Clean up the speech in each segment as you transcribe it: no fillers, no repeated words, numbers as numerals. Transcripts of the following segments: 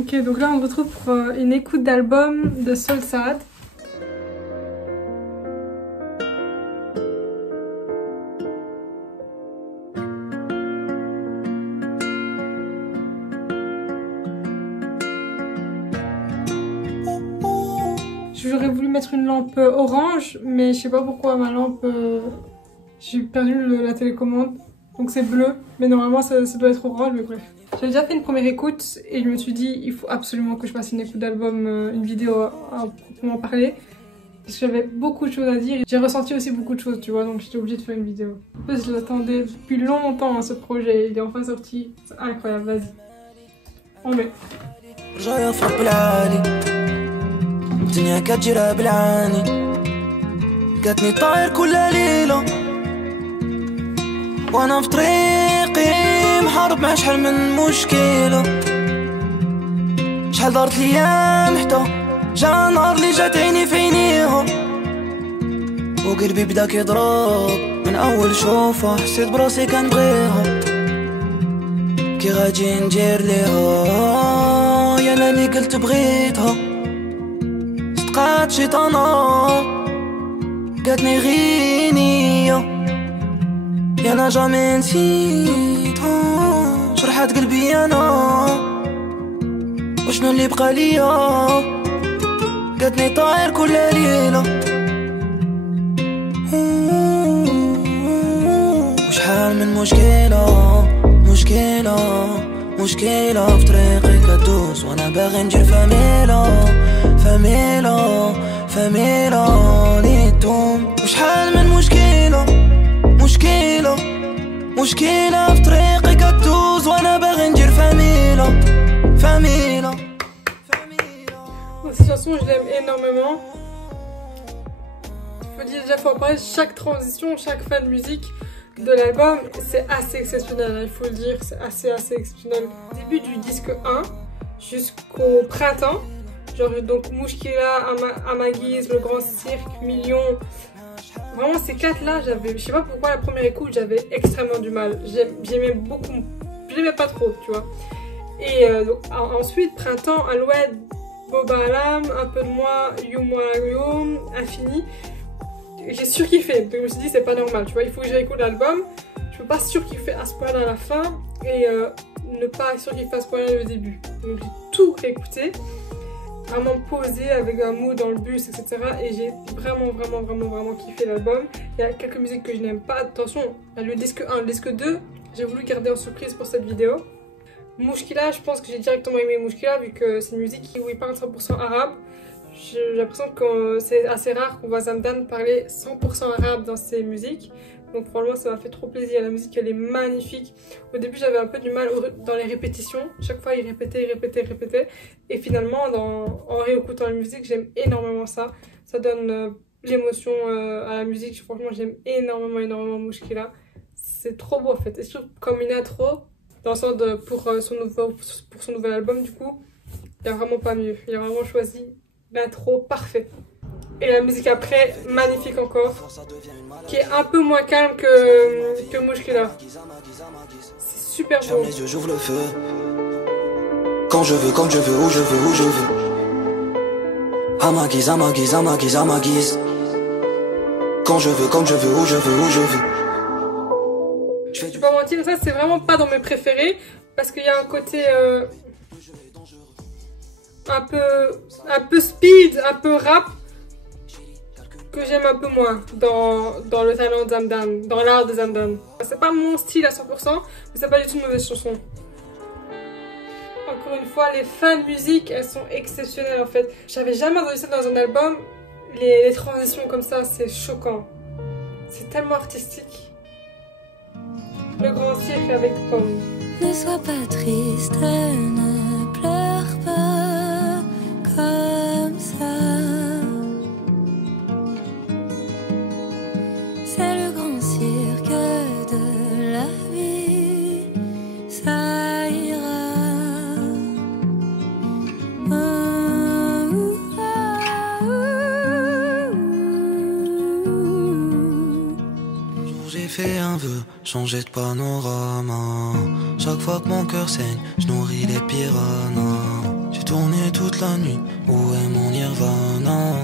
Ok, donc là on se retrouve pour une écoute d'album de Soul Sad. J'aurais voulu mettre une lampe orange, mais je sais pas pourquoi ma lampe, j'ai perdu la télécommande, donc c'est bleu, mais normalement ça doit être orange, mais bref. J'ai déjà fait une première écoute et je me suis dit il faut absolument que je fasse une écoute d'album, une vidéo à proprement parler, parce que j'avais beaucoup de choses à dire. J'ai ressenti aussi beaucoup de choses, tu vois, donc j'étais obligée de faire une vidéo. En plus je l'attendais depuis longtemps, ce projet, il est enfin sorti, c'est incroyable, vas-y. On met. الدنيا كتجرى بالعاني جاتني طاير كل ليلة وانا في طريقي محارب مع شحال من مشكلة شحال دارت ليام حتى جا نهار اللي جات عيني في عينيها وقلبي بدا كيضرب من اول شوفة حسيت براسي كنبغيها كي غادي ندير ليها يا لاني قلت بغيتها قات شيطانة قاتني غينية يا أنا جامي نسيتها جرحت قلبي أنا وشنو اللي بقى ليا قاتني طاير كل ليلة وشحال من مشكلة في طريقي كدوز وانا باغي ندير فاميلا نيتوم وشحال من مشكلة في طريقي كدوز وانا باغي ندير فاميلا. Cette chanson, je l'aime énormément. Il faut dire déjà, faut en parler, chaque transition, chaque fin de musique de l'album, c'est assez exceptionnel, hein, il faut le dire, c'est assez exceptionnel. Début du disque 1 jusqu'au printemps, genre donc Mouchkila, Amaguise, Le Grand Cirque, Million, vraiment ces quatre là, je sais pas pourquoi la première écoute j'avais extrêmement du mal, j'aimais beaucoup, je l'aimais pas trop, tu vois. Et donc, ensuite printemps, Alouette, Boba Alam, Un peu de moi, You Moi Youm, Infini. J'ai surkiffé, donc je me suis dit c'est pas normal, tu vois, il faut que j'écoute l'album, je peux pas surkiffer à ce point-là à la fin et ne pas surkiffer à ce point-là au début. Donc j'ai tout réécouté, vraiment posé avec un mood dans le bus, etc. Et j'ai vraiment kiffé l'album. Il y a quelques musiques que je n'aime pas, attention, le disque 1, le disque 2, j'ai voulu garder en surprise pour cette vidéo. Mouchkila, je pense que j'ai directement aimé Mouchkila vu que c'est une musique où il parle 100% arabe. J'ai l'impression que c'est assez rare qu'on voit Zamdan parler 100% arabe dans ses musiques. Donc franchement ça m'a fait trop plaisir, la musique elle est magnifique. Au début j'avais un peu du mal dans les répétitions, chaque fois il répétait. Et finalement en réécoutant la musique j'aime énormément ça. Ça donne l'émotion à la musique, franchement j'aime énormément Mouchkila. C'est trop beau en fait, et surtout comme une intro, dans le sens pour son nouvel album du coup, il n'y a vraiment pas mieux, il a vraiment choisi l'intro parfait. Et la musique après, magnifique encore, qui est un peu moins calme que Mouchkila. C'est super beau. Les yeux, j'ouvre le feu. Quand je veux, où je veux. À ma guise. Quand je veux, où je veux. Je vais pas mentir, ça c'est vraiment pas dans mes préférés, parce qu'il y a un côté un peu speed, un peu rap, que j'aime un peu moins dans le talent de Zamdan, dans l'art de Zamdan. C'est pas mon style à 100%, mais c'est pas du tout une mauvaise chanson. Encore une fois, les fins de musique, elles sont exceptionnelles en fait. J'avais jamais entendu ça dans un album, les transitions comme ça, c'est choquant. C'est tellement artistique. Le Grand Cirque avec Pomme. Ne sois pas triste, ne pleure pas comme ça. C'est le grand cirque de la vie, ça ira. J'ai fait un vœu, changer de panorama. Chaque fois que mon cœur saigne, je nourris les piranhas. toute la nuit. Où est mon nirvana?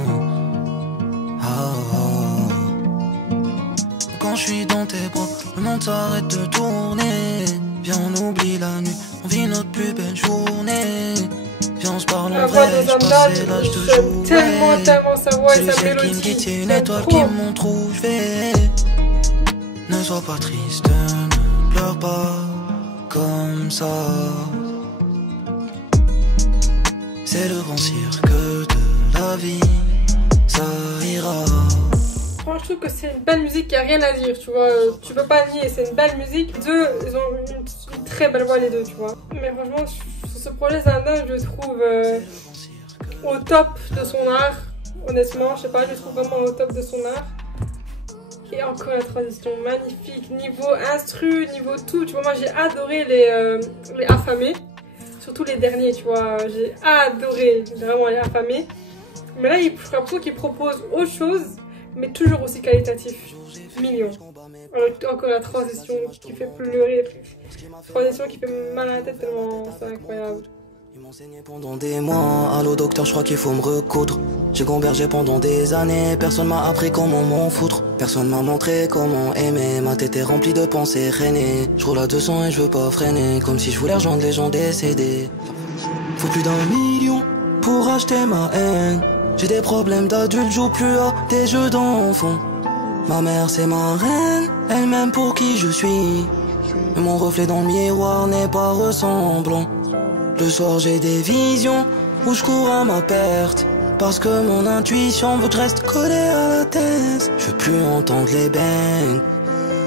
Quand je suis dans tes bras, le monde s'arrête de tourner. Viens on oublie la nuit, on vit notre plus belle journée. Viens on se parle en vrai, j'passais l'âge de jouer. Tellement sa voix et sa Celui qui me mélodie. guide, c'est une étoile qui me montre où je vais. Ne sois pas triste, ne pleure pas comme ça. C'est le grand cirque de la vie, ça ira. Franchement, je trouve que c'est une belle musique, il n'y a rien à dire, tu vois. Tu peux pas nier, c'est une belle musique. Deux, ils ont une très belle voix les deux, tu vois. Mais franchement, sur ce projet Zamdan, je le trouve au top de son art. Honnêtement, je sais pas, je le trouve vraiment au top de son art. Et encore la transition magnifique, niveau instru, niveau tout, tu vois. Moi, j'ai adoré les affamés, surtout les derniers, tu vois. J'ai adoré vraiment les affamés. Mais là, j'ai l'impression qu'il propose autre chose, mais toujours aussi qualitatif. Mignon. Alors, encore la transition qui fait pleurer. Transition qui fait mal à la tête tellement c'est incroyable. Ils m'ont saigné pendant des mois. Allô docteur, je crois qu'il faut me recoudre. J'ai gambergé pendant des années. Personne m'a appris comment m'en foutre. Personne m'a montré comment aimer. Ma tête est remplie de pensées renées. Je roule à 200 et je veux pas freiner. Comme si je voulais rejoindre les gens décédés. Faut plus d'1 million pour acheter ma haine. J'ai des problèmes d'adulte, joue plus à des jeux d'enfants. Ma mère c'est ma reine, elle m'aime pour qui je suis. Mais mon reflet dans le miroir n'est pas ressemblant. Le soir j'ai des visions où je cours à ma perte. Parce que mon intuition veut que je reste collé à la tête. Je veux plus entendre les bangs.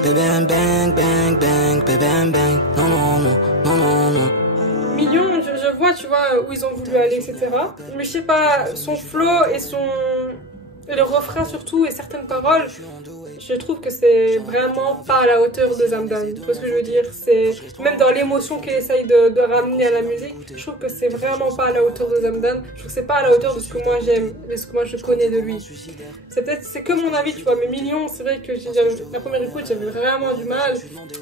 Bang bang bang bang bang bang. Non non non non non non. Mignon, je vois, tu vois, où ils ont voulu aller, etc. Mais je sais pas, son flow et le refrain surtout et certaines paroles, je trouve que c'est vraiment pas à la hauteur de Zamdan. Tu vois ce que je veux dire? C'est même dans l'émotion qu'il essaye de ramener à la musique, je trouve que c'est vraiment pas à la hauteur de Zamdan. Je trouve que c'est pas à la hauteur de ce que moi j'aime, de ce que moi je connais de lui. C'est que mon avis, tu vois. Mais Mignon, c'est vrai que la première écoute, j'avais vraiment du mal,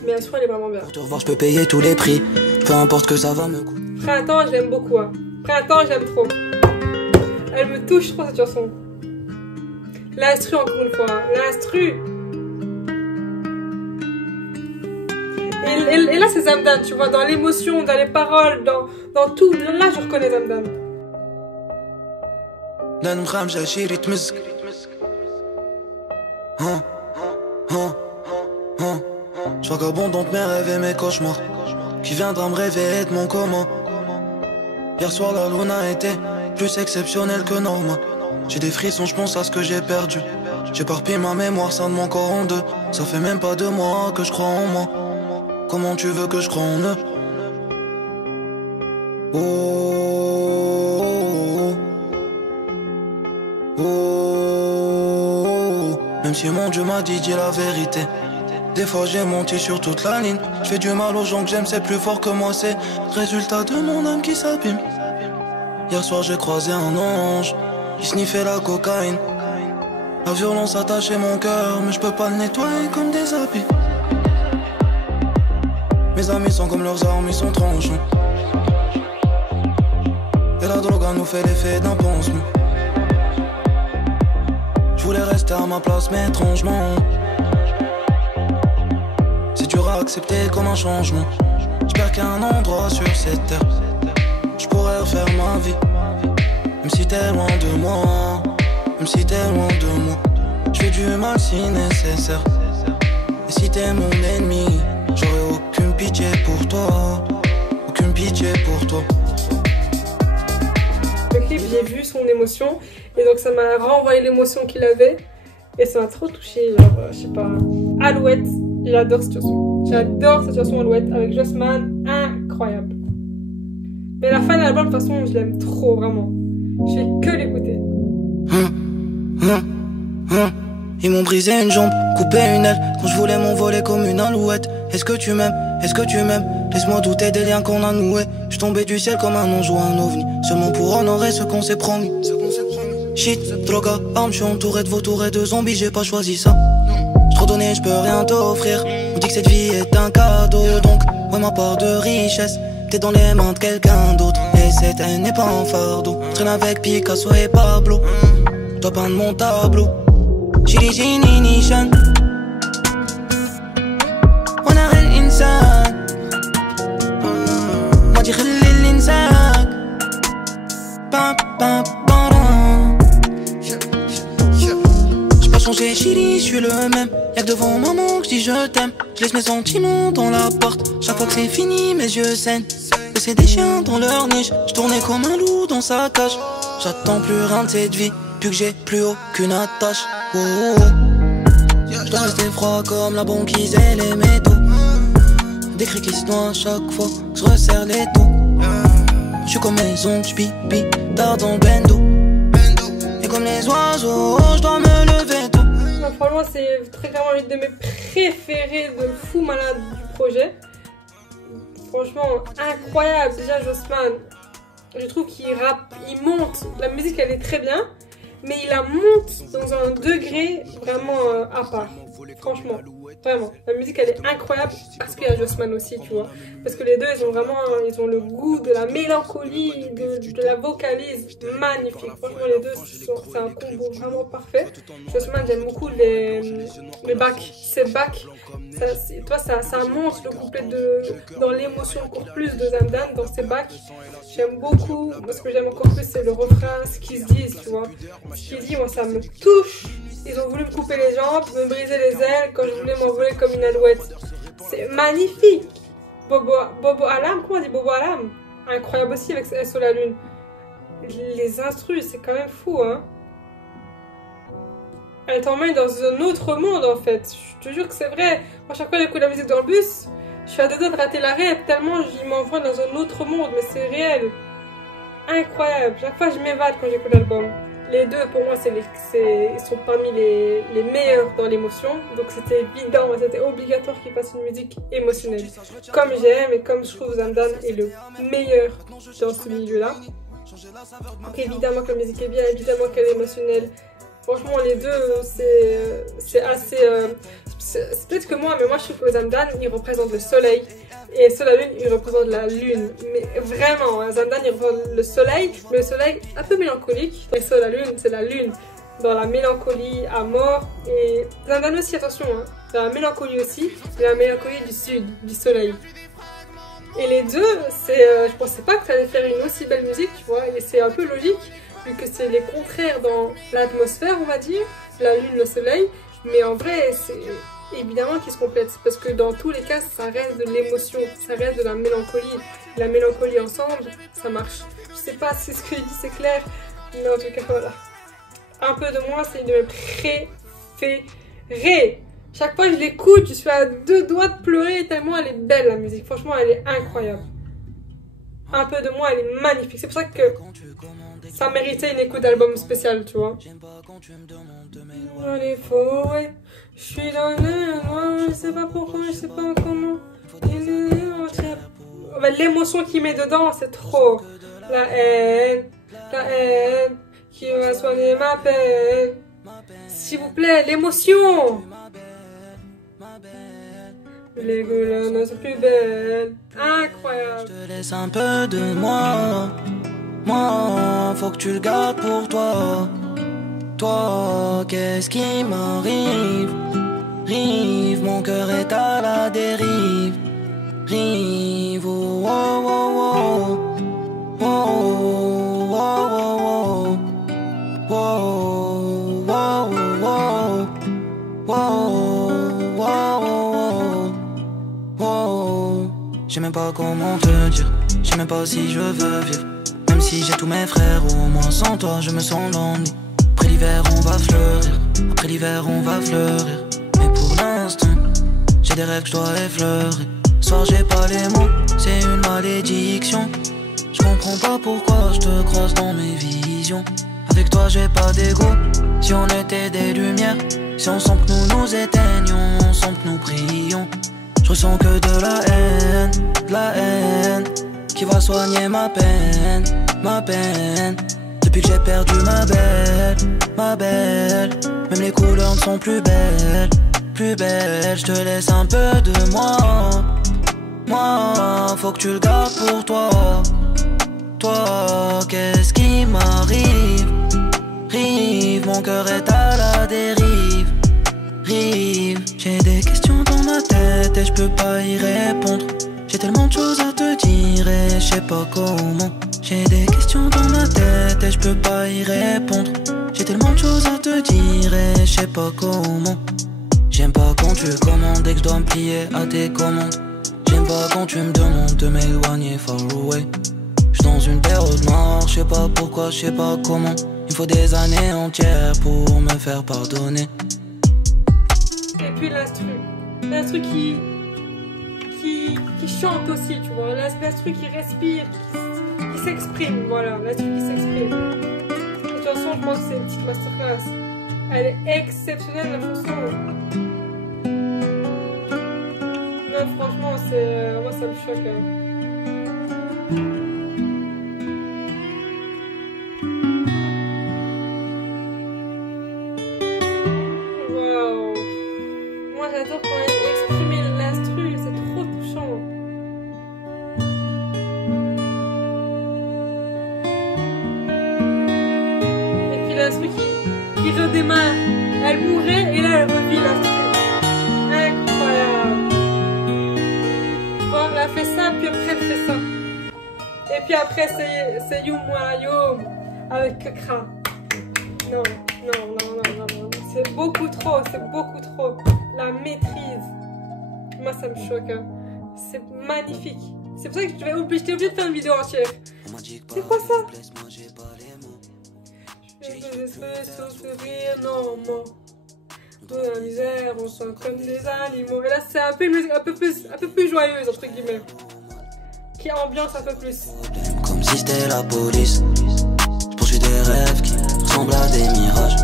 mais la soirée elle est vraiment bien. Pour te revoir, je peux payer tous les prix. Peu importe que ça va me coûter. Printemps, je l'aime beaucoup. Hein. Printemps, j'aime trop. Elle me touche trop cette chanson. L'instru encore une fois. L'instru. Et là, c'est Zamdan, tu vois, dans l'émotion, dans les paroles, dans tout. Là, je reconnais Zamdan. Je vagabonde dans mes rêves et mes cauchemars. Qui viendra me réveiller de mon coma? Hier soir la luna était plus exceptionnelle que normal. J'ai des frissons, je pense à ce que j'ai perdu. J'éparpille ma mémoire, ça de mon corps en deux. Ça fait même pas 2 mois que je crois en moi. Comment tu veux que je croie en eux? Oh, oh, oh, oh. Même si mon Dieu m'a dit la vérité. Des fois j'ai menti sur toute la ligne. Je fais du mal aux gens que j'aime, c'est plus fort que moi. C'est résultat de mon âme qui s'abîme. Hier soir j'ai croisé un ange qui sniffait la cocaïne. La violence attachait mon cœur, mais je peux pas le nettoyer comme des habits. Mes amis sont comme leurs armes, ils sont tranchants. Et la drogue nous fait l'effet d'un pansement. Je voulais rester à ma place, mais étrangement c'est dur à accepter comme un changement. J'espère qu'il y a un endroit sur cette terre je pourrais refaire ma vie. Même si t'es loin de moi, même si t'es loin de moi, je fais du mal si nécessaire. Et si t'es mon ennemi, j'aurais aucune pitié pour toi. Aucune pitié pour toi. Le clip, j'ai vu son émotion et donc ça m'a renvoyé l'émotion qu'il avait et ça m'a trop touché, genre, je sais pas. Alouette, j'adore cette chanson. J'adore cette chanson Alouette avec Jossman, incroyable. Mais la fin de l'album, de toute façon, je l'aime trop, vraiment. Je fais que l'écouter. Ils m'ont brisé une jambe, coupé une aile quand je voulais m'envoler comme une alouette. Est-ce que tu m'aimes? Est-ce que tu m'aimes? Laisse-moi douter des liens qu'on a noués. Je tombais du ciel comme un ange ou un ovni, seulement pour honorer ce qu'on s'est promis. Shit, droga, arme, je suis entouré de vautours et de zombies, j'ai pas choisi ça. Je trop donné, je peux rien t'offrir. On dit que cette vie est un cadeau, donc ouais ma part de richesse t'es dans les mains de quelqu'un d'autre. Et cette haine n'est pas un fardeau. Traîne avec Picasso et Pablo. Toi peindre mon tableau. Jiri Jini Nishan. وانا غير انسان ما تخلي الانسان بام بام بام. J'ai pas changé chérie, je suis le même. Y'a que devant maman que je dis je t'aime. Je laisse mes sentiments dans la porte. Chaque fois que c'est fini mes yeux saignent. Laisser des chiens dans leur niche. Je tournais comme un loup dans sa cage. J'attends plus rien de cette vie, plus que j'ai plus aucune attache. Oh, oh, oh. Je dois rester froid comme la banquise et les métaux. Des cris qui se noient à chaque fois que je resserre les taux. Je suis comme les ongles, je pipi, tard dans le bendo. Et comme les oiseaux, je dois me lever tôt. Non, franchement, c'est très clairement une de mes préférées de fou malade du projet. Franchement, incroyable. Déjà, Jossman, je trouve qu'il rappe, il monte. La musique, elle est très bien. Mais il la monte dans un degré vraiment à part. Franchement, vraiment. La musique, elle est incroyable parce qu'il y a Jossman aussi, tu vois. Parce que les deux, ils ont le goût de la mélancolie, de la vocalise magnifique. Franchement, les deux, c'est un combo vraiment parfait. Jossman, j'aime beaucoup les bacs. Ces bacs, ça monte le couplet dans l'émotion encore plus de Zamdan dans ces bacs. J'aime beaucoup. Moi, ce que j'aime encore plus, c'est le refrain, ce qu'ils se disent, tu vois. Ce qu'ils disent, moi, ça me touche. Ils ont voulu me couper les jambes, me briser les ailes quand je voulais m'envoler comme une alouette. C'est magnifique. Bobo Alam, comment on dit Bobo Alam? Incroyable aussi avec S sur la lune. Les instrus, c'est quand même fou, hein. Elle t'emmène dans un autre monde, en fait. Je te jure que c'est vrai. Moi, chaque fois que j'écoute la musique dans le bus, je suis à deux doigts de rater l'arrêt tellement je m'envoie dans un autre monde, mais c'est réel. Incroyable. Chaque fois, je m'évade quand j'écoute l'album. Les deux, pour moi, ils sont parmi les meilleurs dans l'émotion. Donc, c'était évident, c'était obligatoire qu'ils fassent une musique émotionnelle. Comme j'aime et comme je trouve Zamdan est le meilleur dans ce milieu-là. Donc, évidemment que la musique est bien, évidemment qu'elle est émotionnelle. Franchement, les deux, c'est assez... c'est peut-être que moi, mais moi, je trouve que Zamdan, il représente le soleil. Et sur la lune, il représente la lune. Mais vraiment, hein, Zamdan, il représente le soleil, mais le soleil un peu mélancolique. Et sur la lune, c'est la lune dans la mélancolie à mort. Et Zamdan aussi, attention, hein, dans la mélancolie aussi, mais la mélancolie du sud, du soleil. Et les deux, je pensais pas que ça allait faire une aussi belle musique, tu vois. Et c'est un peu logique, vu que c'est les contraires dans l'atmosphère, on va dire, la lune, le soleil. Mais en vrai, c'est évidemment qu'ils se complètent, parce que dans tous les cas, ça reste de l'émotion, ça reste de la mélancolie. La mélancolie ensemble, ça marche. Je sais pas si ce que je dis c'est clair, mais en tout cas, voilà. Un peu de moi, c'est une de mes préférées. Chaque fois que je l'écoute, je suis à deux doigts de pleurer tellement elle est belle, la musique. Franchement, elle est incroyable. Un peu de moi, elle est magnifique. C'est pour ça que ça méritait une écoute d'album spécial, tu vois. Allez, faut, ouais. Je suis dans le noir, je sais pas pourquoi, je sais pas comment. L'émotion qu'il met dedans, c'est trop. La haine qui va soigner ma peine. S'il vous plaît, l'émotion. Les couleurs ne sont plus belles. Incroyable. Je te laisse un peu de moi. Moi, faut que tu le gardes pour toi. Toi, qu'est-ce qui m'arrive? Rive, mon cœur est à la dérive. Rive, oh, oh, oh, oh, oh, oh, oh, oh, oh, oh, oh, oh. Je sais même pas comment te dire, je sais même pas si je veux vivre. Même si j'ai tous mes frères, au moins sans toi je me sens l'ennui. Après l'hiver on va fleurir, après l'hiver on va fleurir. Mais pour l'instant, j'ai des rêves que je dois effleurer. Ce soir j'ai pas les mots, c'est une malédiction. Je comprends pas pourquoi je te croise dans mes visions. Avec toi j'ai pas d'ego, si on était des lumières. Si ensemble nous nous éteignons, ensemble nous brillons. Je ressens que de la haine qui va soigner ma peine, ma peine. Depuis que j'ai perdu ma belle, même les couleurs ne sont plus belles, plus belles. Je te laisse un peu de moi, faut que tu le gardes pour toi. toi, qu'est-ce qui m'arrive? Rive, mon cœur est à la dérive. Rive, j'ai des questions dans ma tête et je peux pas y répondre. J'ai tellement de choses à te dire et je sais pas comment. J'ai des questions dans ma tête et je peux pas y répondre. J'ai tellement de choses à te dire et je sais pas comment. J'aime pas quand tu commandes et que je dois me plier à tes commandes. J'aime pas quand tu me demandes de m'éloigner far away. J'suis dans une période noire, je sais pas pourquoi, je sais pas comment. Il faut des années entières pour me faire pardonner. Et puis l'instru qui chante aussi, tu vois, l'instru qui respire, qui s'exprime, voilà, l'instru qui s'exprime. De toute façon, je pense que c'est une petite masterclass. Elle est exceptionnelle, la chanson. Non, franchement, moi ça me choque. Waouh. Moi j'adore quand elle exprime l'instru, c'est trop touchant. Et puis l'instru qui redémarre. Elle mourait et là elle revit l'instru. Incroyable. Bon, elle a fait ça, puis après elle fait ça. Et puis après c'est You Moi Yo avec Kekra. Non. C'est beaucoup trop. La maîtrise. Moi ça me choque. Hein. C'est magnifique. C'est pour ça que j'étais obligée de faire une vidéo entière. C'est quoi ça? Je vais souffrir, non, moi. Dans la misère, on sent comme des animaux. Et là, c'est un peu une musique un peu plus joyeuse, entre guillemets. Qui ambiance un peu plus. Comme si c'était la police. Je poursuis des rêves qui ressemblent à des mirages.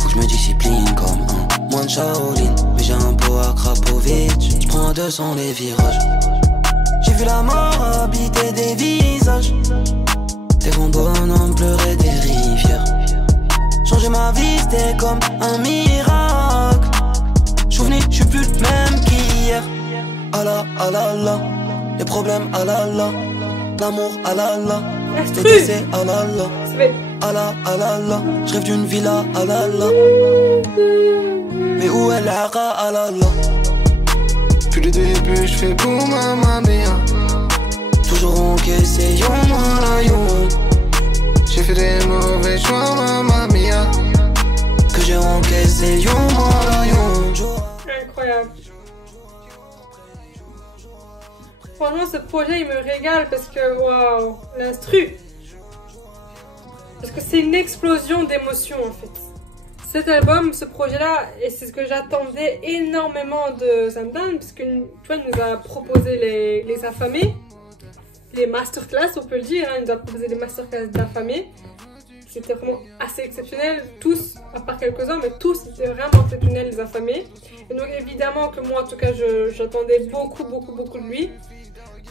Faut que je me discipline comme un moine Shaolin. Mais j'ai un pot à Krapovic. Je prends à 200 les virages. J'ai vu la mort habiter des visages. Des bons bonhommes pleurer des rivières. Changer ma vie c'était comme un miracle. J'suis venu, j'suis plus le même qu'hier. Ah là, les problèmes ah là, l'amour ah là, les décès ah là, j'rêve d'une villa ah là. Mais où est la ra ah là. Depuis le début j'fais boum mamma mia. Toujours encaissé yo moi yo. J'ai fait des mauvais choix mamma mia. Que j'ai encaissé yo moi yo. Incroyable. Franchement ce projet il me régale parce que waouh, l'instru. Parce que c'est une explosion d'émotions en fait. Cet album, ce projet-là, et c'est ce que j'attendais énormément de Zamdan, parce que tu vois, il nous a proposé les affamés, les masterclass, on peut le dire, hein, il nous a proposé des masterclass d'affamés. C'était vraiment assez exceptionnel, tous, à part quelques-uns, mais tous c'était vraiment exceptionnel, les affamés. Et donc évidemment que moi, en tout cas, j'attendais beaucoup de lui.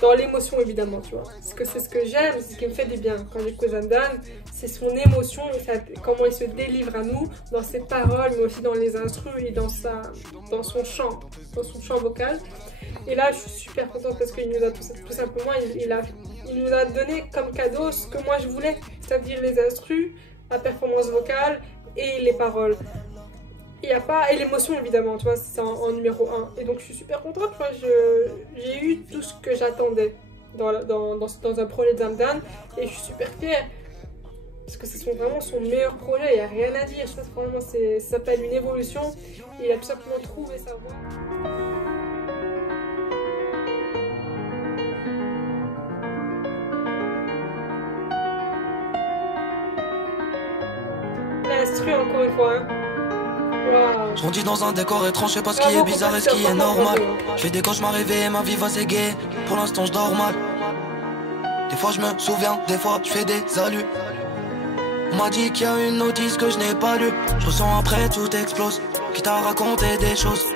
Dans l'émotion évidemment, tu vois. Parce que c'est ce que j'aime, c'est ce qui me fait du bien quand j'écoute Zamdan, c'est son émotion et comment il se délivre à nous dans ses paroles, mais aussi dans les instrus et dans son chant vocal. Et là, je suis super contente parce qu'il nous a tout simplement, il nous a donné comme cadeau ce que moi je voulais, c'est-à-dire les instrus, la performance vocale et les paroles. Et l'émotion évidemment, tu vois, c'est en numéro 1. Et donc je suis super contente, tu vois, j'ai eu tout ce que j'attendais dans un projet de Zamdan. Et je suis super fière. Parce que c'est vraiment son meilleur projet, il n'y a rien à dire. Je pense vraiment ça s'appelle une évolution. Et il a tout simplement trouvé sa voie. L'instru encore une fois, hein. Wow. Je grandis dans un décor étrange, je sais pas ce qui est bizarre et ce qui est normal. Je fais des cauchemars rêvés, ma vie va s'égayer. Pour l'instant je dors mal. Des fois je me souviens, des fois je fais des alus. On m'a dit qu'il y a une notice que je n'ai pas lue. Je ressens après tout explose, qui t'a raconté des choses.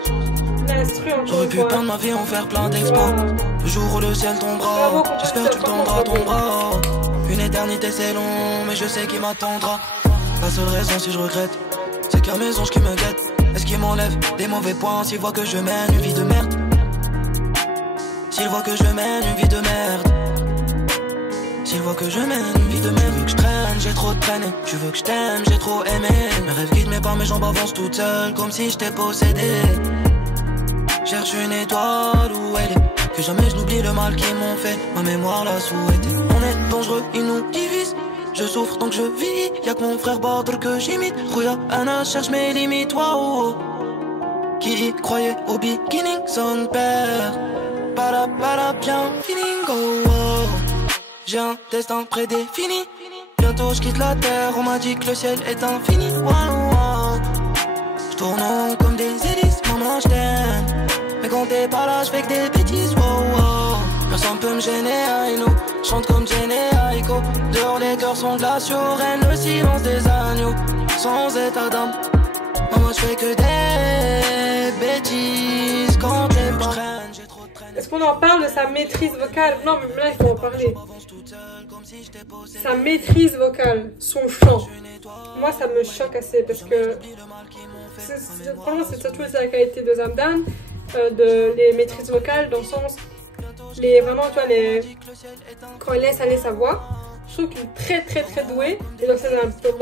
J'aurais pu prendre ma vie en faire plein d'exploits. Le jour où le ciel tombera, j'espère que tu tendras ton bras. Une éternité c'est long, mais je sais qu'il m'attendra. La seule raison si je regrette, c'est qu'il y a mes anges qui me guettent. Est-ce qu'ils m'enlèvent des mauvais points s'ils voient que je mène une vie de merde? S'ils voient que je mène une vie de merde. S'il voit que je mène une vie de merde, vu que je traîne, j'ai trop traîné. Tu veux que je t'aime, j'ai trop aimé. Mes rêves guident mes pas, mes jambes avancent toutes seules, comme si j'étais possédé. Cherche une étoile où elle est, que jamais je n'oublie le mal qu'ils m'ont fait. Ma mémoire l'a souhaité. On est dangereux, ils nous divisent. Je souffre tant que je vis, y'a que mon frère Badr que j'imite. Rouya, Anna cherche mes limites, waouh. Qui y croyait au beginning, son père. Para, bien feeling, oh, oh. J'ai un destin prédéfini. Bientôt je quitte la terre, on m'a dit que le ciel est infini, wow. Je tourne en rond comme des hélices, maman je t'aime. Mais quand t'es pas là, je fais que des bêtises, wow. Personne peut me gêner, I know. Chante comme Jenny Aiko. Dehors les cœurs sont glaciaux, règne le silence des agneaux. Sans état d'âme, maman je fais que des bêtises. Quand t'es pas, est-ce qu'on en parle de sa maîtrise vocale? Non, mais là, il faut en parler. Sa maîtrise vocale, son chant. Moi, ça me choque assez parce que... Franchement, c'est surtout la qualité de Zamdan, de les maîtrises vocales, dans le sens... Vraiment, tu vois, quand il laisse aller sa voix, je trouve qu'il est très doué. Et dans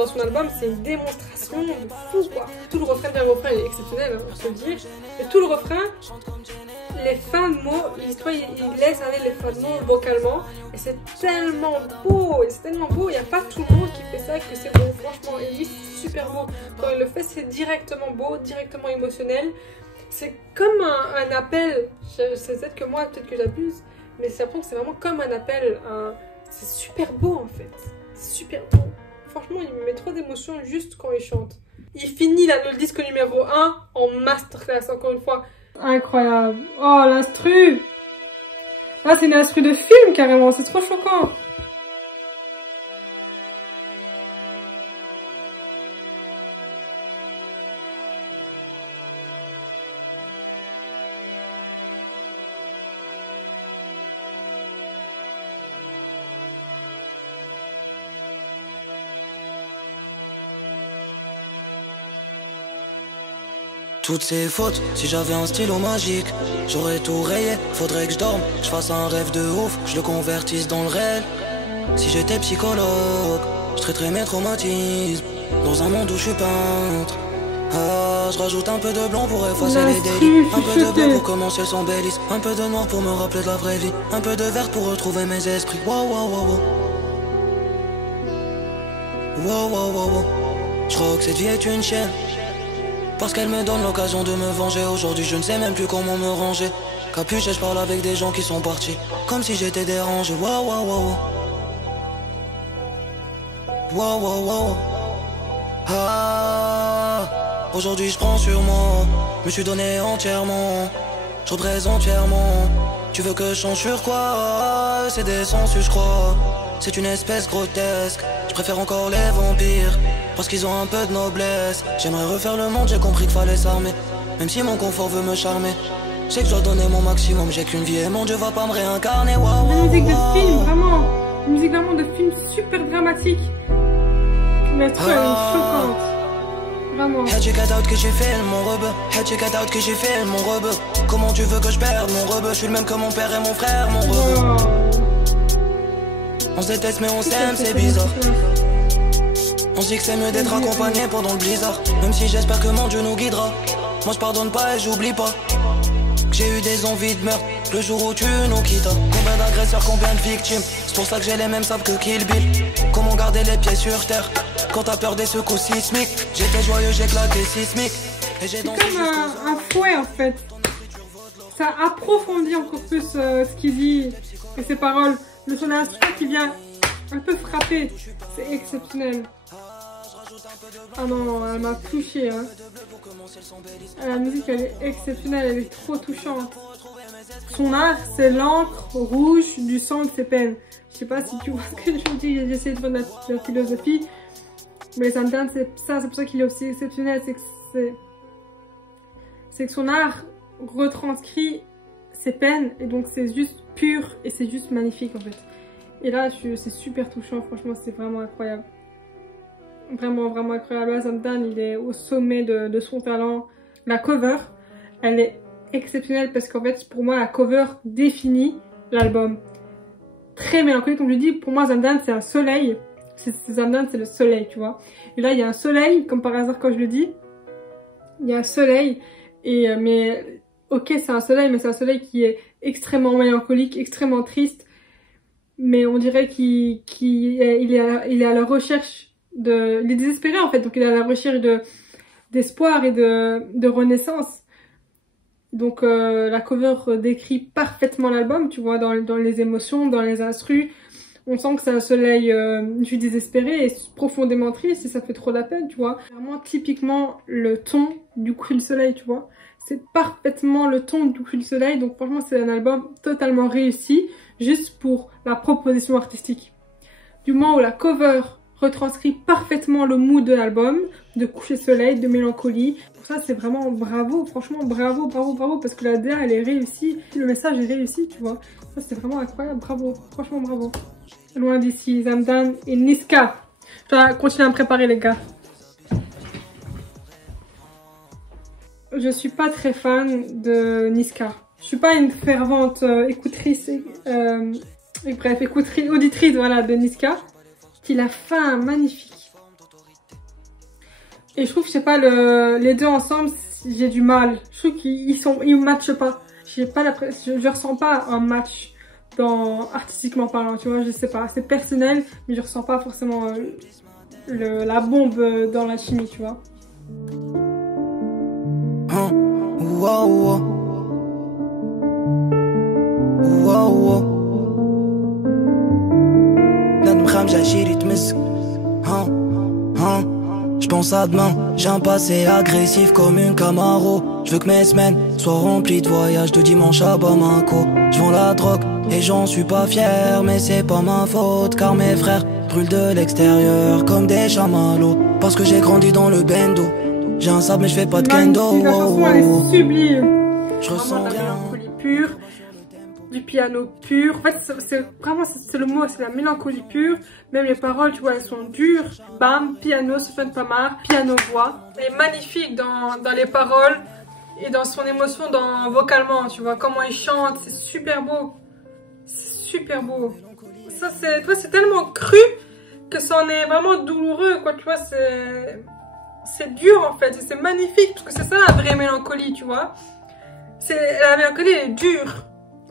son album, c'est une démonstration de fou, quoi. Tout le refrain d'un refrain est exceptionnel, hein, on peut le dire. Et tout le refrain, les fins de mots, il laisse aller les fins de mots vocalement. Et c'est tellement beau, il n'y a pas tout le monde qui fait ça, que c'est beau, franchement. Et lui, c'est super beau. Quand il le fait, c'est directement beau, directement émotionnel. C'est comme un appel, c'est peut-être que moi, peut-être que j'abuse, mais c'est l'impression que c'est vraiment comme un appel, c'est super beau en fait, c'est super beau. Franchement, il me met trop d'émotions juste quand il chante. Il finit le disque numéro 1 en masterclass, encore une fois. Incroyable. Oh, l'instru. Là, c'est une instru de film carrément, c'est trop choquant. Toutes ces fautes, si j'avais un stylo magique, j'aurais tout rayé. Faudrait que je dorme, je fasse un rêve de ouf, je le convertisse dans le réel. Si j'étais psychologue, je traiterais mes traumatismes dans un monde où je suis peintre. Ah, je rajoute un peu de blanc pour effacer les délits, un peu de bleu pour commencer son bélis, un peu de noir pour me rappeler de la vraie vie, un peu de vert pour retrouver mes esprits. Wow, wow, wow, wow. Wow, wow, wow, wow. Je crois que cette vie est une chienne, parce qu'elle me donne l'occasion de me venger. Aujourd'hui je ne sais même plus comment me ranger. Capuché, je parle avec des gens qui sont partis, comme si j'étais dérangé. Wow, wow, wow. Wow, wow, wow. Ah, aujourd'hui je prends sur moi, me suis donné entièrement, je représente fièrement. Tu veux que je change sur quoi? C'est des sensus, je crois. C'est une espèce grotesque. Je préfère encore les vampires, parce qu'ils ont un peu de noblesse. J'aimerais refaire le monde, j'ai compris qu'il fallait s'armer, même si mon confort veut me charmer. Je sais que je dois donner mon maximum, j'ai qu'une vie et mon Dieu va pas me réincarner. Wow, wow, une musique de film, vraiment. Une musique vraiment de film super dramatique. Mais elle est choquante. Vraiment. Hey, check it out que j'ai fait mon rebeu. Hey, check it out que j'ai fait mon rebeu. Comment tu veux que je perde mon rebeu? Je suis le même que mon père et mon frère, mon rebeu. Wow. On se déteste mais on s'aime, c'est bizarre. On se dit que c'est mieux d'être accompagné pendant le blizzard. Même si j'espère que mon Dieu nous guidera. Moi je pardonne pas et j'oublie pas que j'ai eu des envies de meurtre le jour où tu nous quittas. Combien d'agresseurs, combien de victimes. C'est pour ça que j'ai les mêmes sables que Kill Bill. Comment garder les pieds sur terre quand t'as peur des secousses sismiques. J'étais joyeux, j'ai claqué sismique. C'est comme un fouet en fait. Ça approfondit encore plus ce qu'il dit et ses paroles. Le son instrument qui vient un peu frapper. C'est exceptionnel. Ah non, elle m'a touchée. Hein. La musique, elle est exceptionnelle, elle est trop touchante. Son art, c'est l'encre rouge du sang de ses peines. Je sais pas si tu vois ce que je veux dire, j'essaie de faire de la philosophie. Mais Zamdan, c'est ça, c'est pour ça qu'il est aussi exceptionnel. C'est que son art retranscrit ses peines, et donc c'est juste pur et c'est juste magnifique en fait. Et là, c'est super touchant, franchement, c'est vraiment incroyable. Vraiment, vraiment incroyable. Là, Zamdan, il est au sommet de son talent. La cover, elle est exceptionnelle parce qu'en fait, pour moi, la cover définit l'album. très mélancolique. Comme je dis, pour moi Zamdan c'est un soleil. Zamdan c'est le soleil, tu vois. Et là il y a un soleil, comme par hasard quand je le dis. Il y a un soleil, mais ok c'est un soleil, mais c'est un soleil qui est extrêmement mélancolique, extrêmement triste. Mais on dirait qu'il est à la recherche de... Il est désespéré en fait, donc il est à la recherche d'espoir et de renaissance. Donc la cover décrit parfaitement l'album, tu vois, dans les émotions, dans les instrus. On sent que c'est un soleil, je suis désespérée et profondément triste et ça fait trop la peine, tu vois. Vraiment typiquement le ton du coucher du soleil, tu vois. C'est parfaitement le ton du coucher du soleil, donc franchement c'est un album totalement réussi, juste pour la proposition artistique. Du moment où la cover retranscrit parfaitement le mood de l'album, de coucher de soleil, de mélancolie. Pour ça c'est vraiment bravo, franchement bravo, bravo, bravo, parce que la DA elle est réussie, le message est réussi, tu vois. Ça c'est vraiment incroyable, bravo, franchement bravo. Loin d'ici, Zamdan et Niska. Je dois continuer à me préparer les gars. Je suis pas très fan de Niska. Je suis pas une fervente auditrice voilà, de Niska. Il a fait un magnifique. Et je trouve, je sais pas, les deux ensemble, j'ai du mal. Je trouve qu'ils matchent pas. Je ressens pas un match artistiquement parlant, tu vois, je sais pas. C'est personnel, mais je ressens pas forcément la bombe dans la chimie, tu vois. Je pense à demain, j'ai un passé agressif comme une Camaro. Je veux que mes semaines soient remplies de voyages de dimanche à Bamako. Je vends la drogue et j'en suis pas fier, mais c'est pas ma faute car mes frères brûlent de l'extérieur comme des chamallows. Parce que j'ai grandi dans le bendo. J'ai un sable mais je fais pas de kendo. La chanson elle est sublime. Je ressens la mélancolie pure, du piano pur. En fait c'est le mot, c'est la mélancolie pure. Même les paroles, tu vois, elles sont dures. Bam, piano, Sofiane Pamart, piano voix. Elle est magnifique dans les paroles et dans son émotion vocalement, tu vois, comment il chante, c'est super beau. C'est super beau. Ça c'est tellement cru que ça en est vraiment douloureux, quoi, tu vois, c'est dur en fait, c'est magnifique parce que c'est ça la vraie mélancolie, tu vois. La mélancolie elle est dure,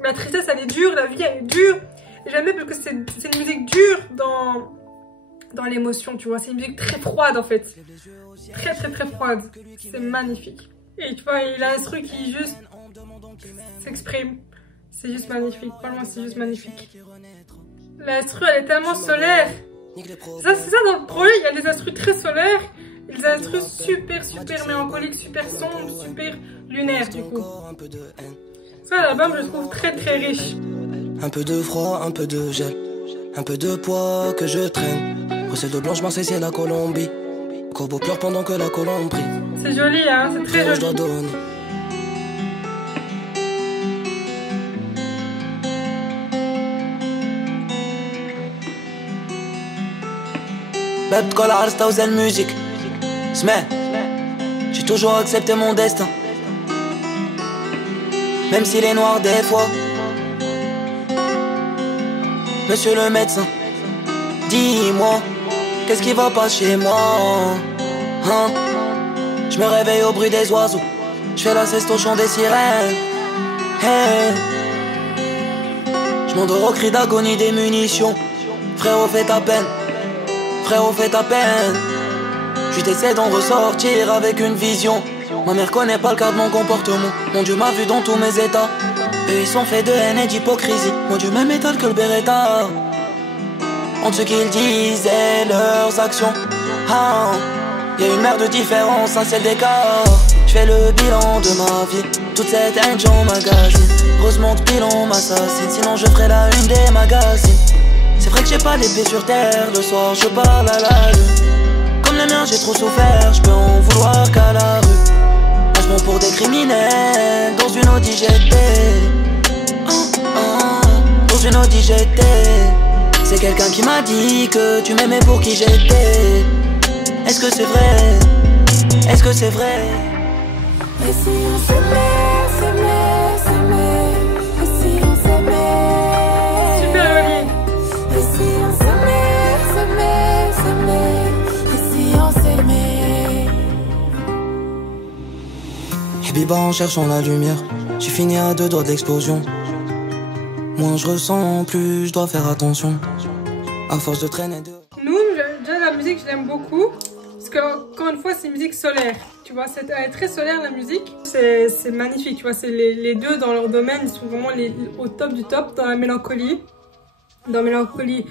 la tristesse elle est dure, la vie elle est dure. J'aime bien parce que c'est une musique dure dans l'émotion, tu vois, c'est une musique très froide en fait, très très très froide, c'est magnifique. Et tu vois, il a un truc qui juste s'exprime, c'est juste magnifique, vraiment c'est juste magnifique. L'instru elle est tellement solaire. C'est ça dans le projet, il y a des instrus très solaires, et des instrus super mélancoliques, super sombres, super lunaires du coup. Ça l'album je le trouve très très riche. Un peu de froid, un peu de gel, un peu de poids que je traîne. Recette de blanche Marseille c'est la Colombie. Corbeau pleure pendant que la colombe prie. C'est joli hein, c'est très joli. Je dois donner. Beb Kola Arsta ou Zen Music. Smeh. J'ai toujours accepté mon destin. Même s'il est noir des fois. Monsieur le médecin, dis-moi, qu'est-ce qui va pas chez moi hein? Je me réveille au bruit des oiseaux, je fais la sieste au chant des sirènes hey. Je m'endors au cri d'agonie des munitions. Frérot fais ta peine, frérot fais ta peine. Je t'essaie d'en ressortir avec une vision. Ma mère connaît pas le cas de mon comportement. Mon Dieu m'a vu dans tous mes états. Eux ils sont faits de haine et d'hypocrisie. Mon Dieu même métal que le Beretta. Entre ce qu'ils disent et leurs actions ah, y a une mer de différence, un ciel d'écart. Je fais le bilan de ma vie, toute cette haine j'emmagasine. Heureusement que Pilon m'assassine, sinon je ferais la une des magazines. C'est vrai que j'ai pas l'épée sur terre, le soir je parle à la lune. Comme les miens j'ai trop souffert, je peux en vouloir qu'à la rue. Lâchement pour des criminels, dans une Audi GT dans une Audi GT. C'est quelqu'un qui m'a dit que tu m'aimais pour qui j'étais. Est-ce que c'est vrai? Est-ce que c'est vrai? Et si on s'aimait, s'aimait, s'aimait. Et si on s'aimait. Super joli. bas en cherchant la lumière. J'ai fini à 2 doigts de l'explosion. Moins je ressens, plus je dois faire attention. À force de traîner de... Nous, déjà la musique, je l'aime beaucoup. Parce que, encore une fois, c'est une musique solaire. Tu vois, elle est très solaire la musique. C'est magnifique, tu vois. C'est les deux dans leur domaine, ils sont vraiment au top du top. Dans la mélancolie. Dans Mélancolie,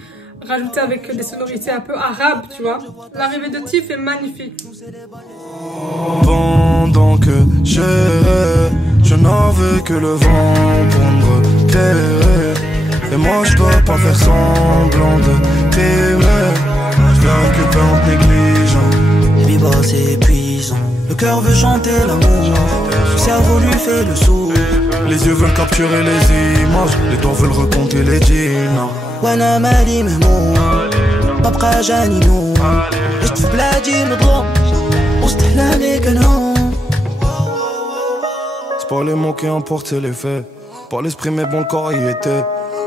rajouté avec des sonorités un peu arabes, tu vois. L'arrivée de Tiff est magnifique. Pendant que je n'avais que le vent pour me terrer. Et moi je peux pas faire semblant de t'aimer. Je vais récupérer en te négligeant. Biba c'est épuisant. Le cœur veut chanter l'amour. Le cerveau lui fait le sourd. Les yeux veulent capturer les images. Les doigts veulent recompter les dinars. وانا مالي مهموم مبقى جاني نوم عشت في بلادي مظلوم وسط احلامي كنهوم. C'est pas les mots qui importent, c'est les faits. Pas l'esprit mais bon le corps y était.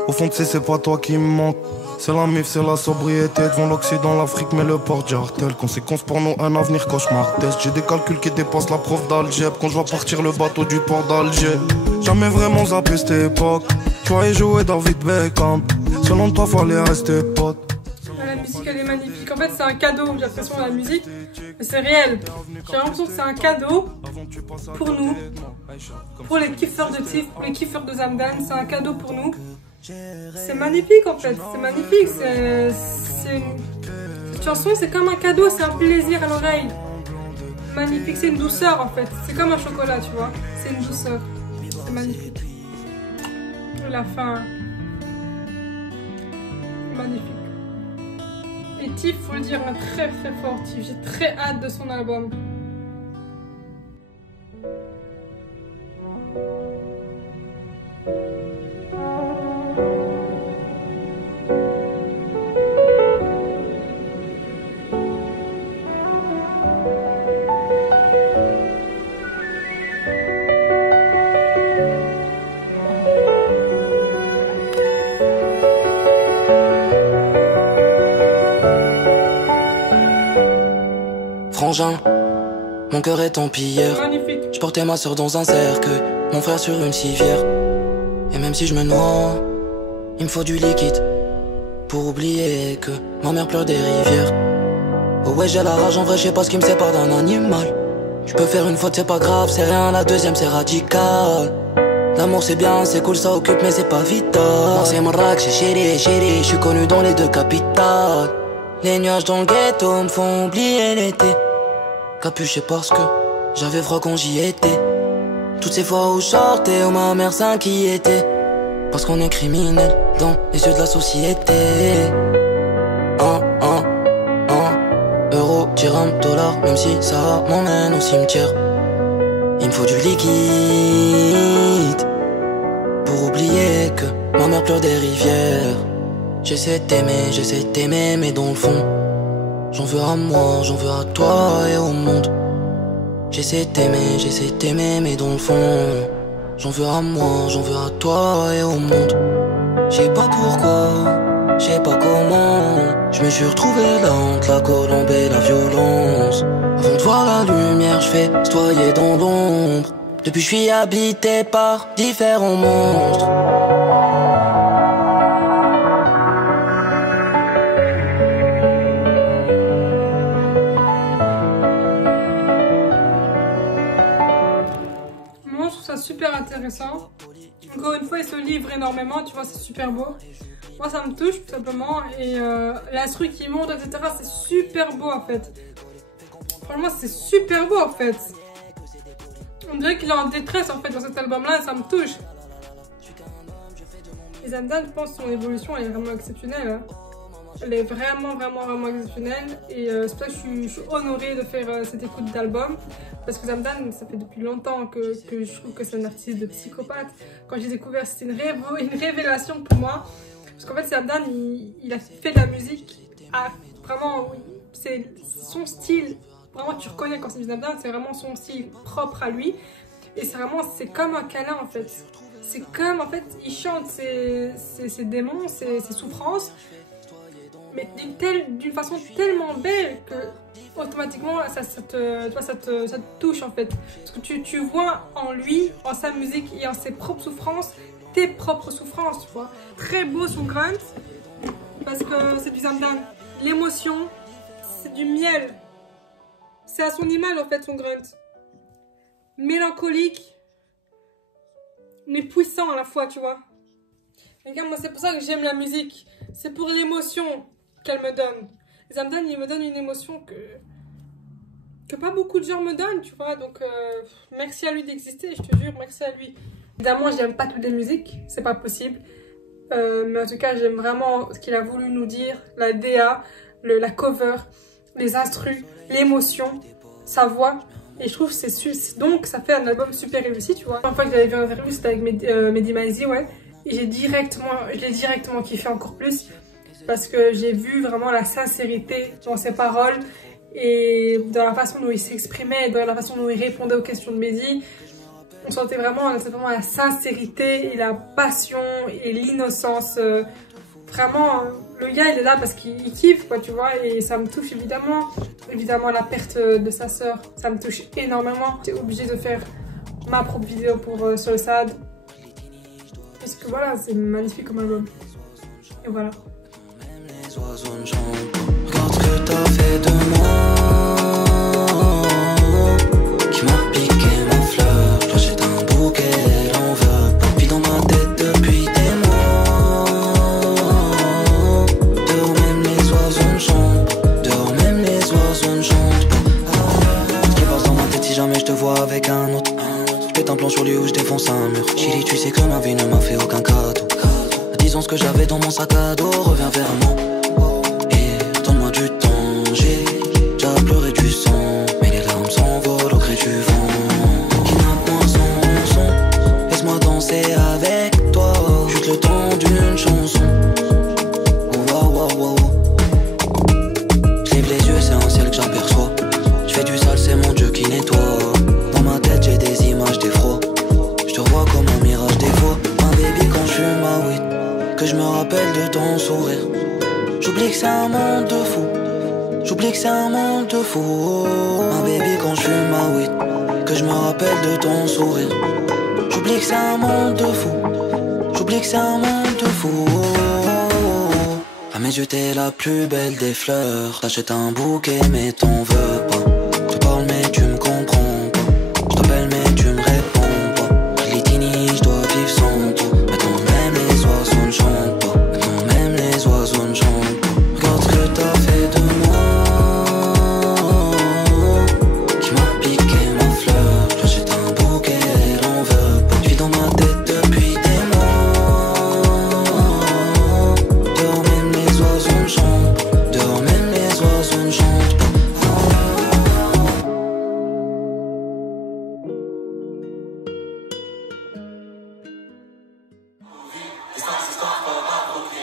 Au fond tu sais c'est pas toi qui me manque. C'est la mif, c'est la sobriété. Devant l'Occident, l'Afrique mais le port jartel. Conséquence pour nous un avenir cauchemardesque. J'ai des calculs qui dépassent la prof d'algèbre. Quand je vois partir le bateau du port d'Alger. Jamais vraiment zappé cette époque. Tu voyais jouer David Beckham. Selon toi fallait rester pote. La musique elle est magnifique. En fait c'est un cadeau, j'ai l'impression la musique. Mais c'est réel. J'ai l'impression que c'est un cadeau pour nous. Pour les kiffeurs de Tiff, pour les kiffeurs de Zamdan. C'est un cadeau pour nous. C'est magnifique en fait. C'est magnifique. Cette chanson c'est comme un cadeau, c'est un plaisir à l'oreille. Magnifique, c'est une douceur en fait. C'est comme un chocolat, tu vois. C'est une douceur. C'est magnifique. La fin. Magnifique. Et Tiff, faut le dire, un très très fort Tiff. J'ai très hâte de son album. Frangin, mon cœur est en pierre. Magnifique. Je portais ma soeur dans un cercueil, mon frère sur une civière. Et même si je me noie, il me faut du liquide pour oublier que ma mère pleure des rivières. Oh ouais, j'ai la rage, en vrai je sais pas ce qui me sépare d'un animal. Je peux faire une faute, c'est pas grave, c'est rien, la deuxième c'est radical. L'amour c'est bien, c'est cool, ça occupe mais c'est pas vital. Marseille, Marrakech, chéri, chéri, je suis connu dans les deux capitales. Les nuages dans le ghetto me font oublier l'été. Capuché parce que j'avais froid quand j'y étais. Toutes ces fois où je sortais, où ma mère s'inquiétait. Parce qu'on est criminel dans les yeux de la société. Euro, dirham, dollar, même si ça m'emmène au cimetière. Il me faut du liquide pour oublier que ma mère pleure des rivières. J'essaie d'aimer, mais dans le fond j'en veux à moi, j'en veux à toi et au monde. J'essaie d'aimer, mais dans le fond j'en veux à moi, j'en veux à toi et au monde. Je sais pas pourquoi, je sais pas comment, je me suis retrouvé là entre la colombe et la violence. Avant de voir la lumière, je fais citoyer dans l'ombre. Depuis je suis habité par différents monstres. Super intéressant. Encore une fois, il se livre énormément, tu vois, c'est super beau. Moi, ça me touche tout simplement. Et l'instru qui monte, etc., c'est super beau en fait. Franchement, c'est super beau en fait. On dirait qu'il est en détresse en fait dans cet album-là, ça me touche. Et Zamdan, je pense que son évolution elle est vraiment exceptionnelle. Hein. Elle est vraiment exceptionnelle. Et c'est pour ça que je suis honorée de faire cette écoute d'album. Parce que Zamdan, ça fait depuis longtemps que je trouve que c'est un artiste de psychopathe. Quand j'ai découvert, c'était une révélation pour moi. Parce qu'en fait, Zamdan, il a fait de la musique vraiment, c'est son style. Vraiment, tu reconnais quand c'est du Zamdan, c'est vraiment son style propre à lui. Et c'est comme un câlin en fait. C'est comme, en fait, il chante ses démons, ses souffrances. mais d'une façon tellement belle que automatiquement ça te touche en fait. Parce que tu vois en lui, en sa musique et en ses propres souffrances, tes propres souffrances, tu vois. Très beau son grunt, parce que c'est du Zamdan. L'émotion, c'est du miel. C'est à son image en fait son grunt. Mélancolique, mais puissant à la fois, tu vois. Regarde, moi c'est pour ça que j'aime la musique. C'est pour l'émotion qu'elle me donne. Zamdan, il me donne une émotion que pas beaucoup de gens me donnent, tu vois. Donc merci à lui d'exister, je te jure, merci à lui. Évidemment, j'aime pas toutes les musiques, c'est pas possible. Mais en tout cas, j'aime vraiment ce qu'il a voulu nous dire, la DA, la cover, les instrus, l'émotion, sa voix. Et je trouve que donc ça fait un album super réussi, tu vois. La première fois que j'avais vu une interview, c'était avec Mehdi Maizi, ouais. Et je l'ai directement kiffé encore plus. Parce que j'ai vu vraiment la sincérité dans ses paroles. Et dans la façon dont il s'exprimait, dans la façon dont il répondait aux questions de Mehdi. On sentait vraiment la sincérité et la passion et l'innocence. Vraiment, le gars il est là parce qu'il kiffe, quoi, tu vois. Et ça me touche évidemment. Évidemment, la perte de sa sœur, ça me touche énormément. J'étais obligée de faire ma propre vidéo sur le SAD. Puisque voilà, c'est magnifique comme album. Et voilà. Regarde ce que t'as fait de moi, qui m'a piqué ma fleur. J'achète un bouquet, elle en veut pas. Puis dans ma tête depuis des mois. Dehors même les oiseaux ne chantent pas. Dehors même les oiseaux ne chantent pas. Ce qui passe dans ma tête si jamais je te vois avec un autre. Je pète un plan sur lui où je défonce un mur. Chili, tu sais que ma vie ne m'a fait aucun cadeau. Disons ce que j'avais dans mon sac à dos, reviens vers moi. Du temps, j'ai déjà pleuré du sang, mais les larmes s'envolent au gré du vent. Qui n'a point son son, laisse-moi danser avec toi, juste le temps d'une chanson. Oh, oh, oh, oh, oh. Je lève les yeux, c'est un ciel que j'aperçois. Je fais du sale, c'est mon Dieu qui nettoie. Dans ma tête, j'ai des images d'effroi. Je te vois comme un mirage des fois. Un baby quand je fume ma weed, que je me rappelle de ton sourire. J'oublie que c'est un monde de fou. J'oublie que c'est un monde de fou. Ma baby quand je fume ma weed, que je me rappelle de ton sourire. J'oublie que c'est un monde de fou. J'oublie que c'est un monde de fou. À mes yeux t'es la plus belle des fleurs. T'achètes un bouquet mais t'en veux pas. Je te parle mais tu me comprends pas. Je t'appelle mais tu me réponds pas. Litini, je dois vivre sans toi. Maintenant même les oiseaux ne chantent pas. Maintenant même les oiseaux ne chantent pas. Regarde ce que t'as fait de moi, qui m'a piqué ma fleur. J'achète un bouquet, elle en veut pas. Je vis dans ma tête depuis des mois. Dehors même les oiseaux ne chantent pas. Dehors même les oiseaux ne chantent pas.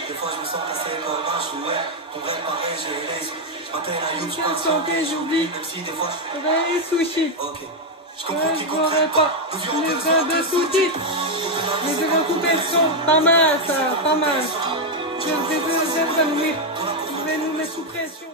Des fois je me sens cassé comme un chouette. Pour réparer j'ai les yeux. Je m'appelle Ayoub, je Chanson que j'oublie, même si des fois les sushis. ok. Je comprends qu'ils Je comprennent pas, pas. Nous les vivons uns de sous-titres. Mais je vais couper le son, pas mal ça, pas mal. Je vais nous mettre sous pression.